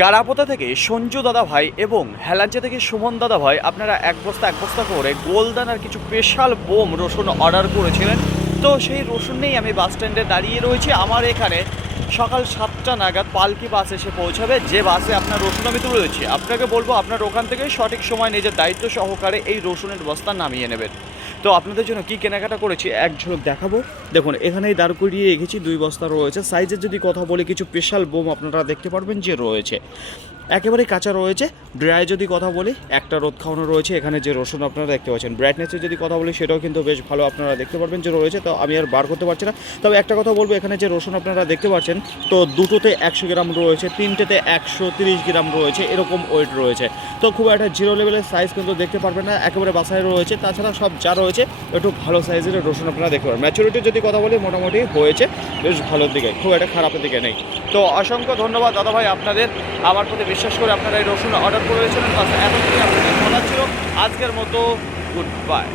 গারাপোতা থেকে সঞ্জু দাদা ভাই এবং হেলাঞ্চা থেকে সুমন দাদা ভাই আপনারা এক বস্তা করে গোলদানার কিছু স্পেশাল বোম রসুন অর্ডার করেছিলেন। তো সেই রসুন নিয়েই আমি বাস স্ট্যান্ডে দাঁড়িয়ে রয়েছি। আমার এখানে সকাল 7টা নাগাদ পালকি বাস এসে পৌঁছাবে, যে বাসে আপনার রসুন আমি তুলে দিচ্ছি। আপনাকে বলবো আপনার ওখান থেকে সঠিক সময় নিজের দায়িত্ব সহকারে এই রসুনের বস্তা নামিয়ে নেবেন। তো আপনাদের জন্য কি কেনাকাটা করেছি এক ঝলক দেখাবো। দেখুন এখানেই দাঁড় করিয়ে রেখেছি, 2 বস্তা রয়েছে। সাইজের যদি কথা বলি কিছু স্পেশাল বোম আপনারা দেখতে পারবেন যে রয়েছে, একেবারে কাঁচা রয়েছে। ড্রাই যদি কথা বলি একটা রোদ খাওয়ানো রয়েছে। এখানে যে রসুন আপনারা দেখতে পাচ্ছেন, ব্রাইটনেসের যদি কথা বলি সেটাও কিন্তু বেশ ভালো আপনারা দেখতে পারবেন যে রয়েছে। তো আমি আর বার করতে পারছি না, তবে একটা কথা বলবো, এখানে যে রসুন আপনারা দেখতে পাচ্ছেন তো দুটোতে 100 গ্রাম রয়েছে, তিনটেতে 130 গ্রাম রয়েছে, এরকম ওয়েট রয়েছে। তো খুব একটা জিরো লেভেলের সাইজ কিন্তু দেখতে পারবেন না, একেবারে বাসায় রয়েছে। তাছাড়া সব যা রয়েছে একটু ভালো সাইজের রসুন আপনারা দেখতে পারেন। ম্যাচুরিটির যদি কথা বলি মোটামুটি হয়েছে, বেশ ভালোর দিকে, খুব একটা খারাপের দিকে নেই। তো অসংখ্য ধন্যবাদ দাদা ভাই আপনাদের, আমার প্রতি বিশ্বাস করে আপনারা এই রসুন অর্ডার করেছিলেন। এতক্ষণ আপনাদের বলা ছিল। আজকের মতো গুড বাই।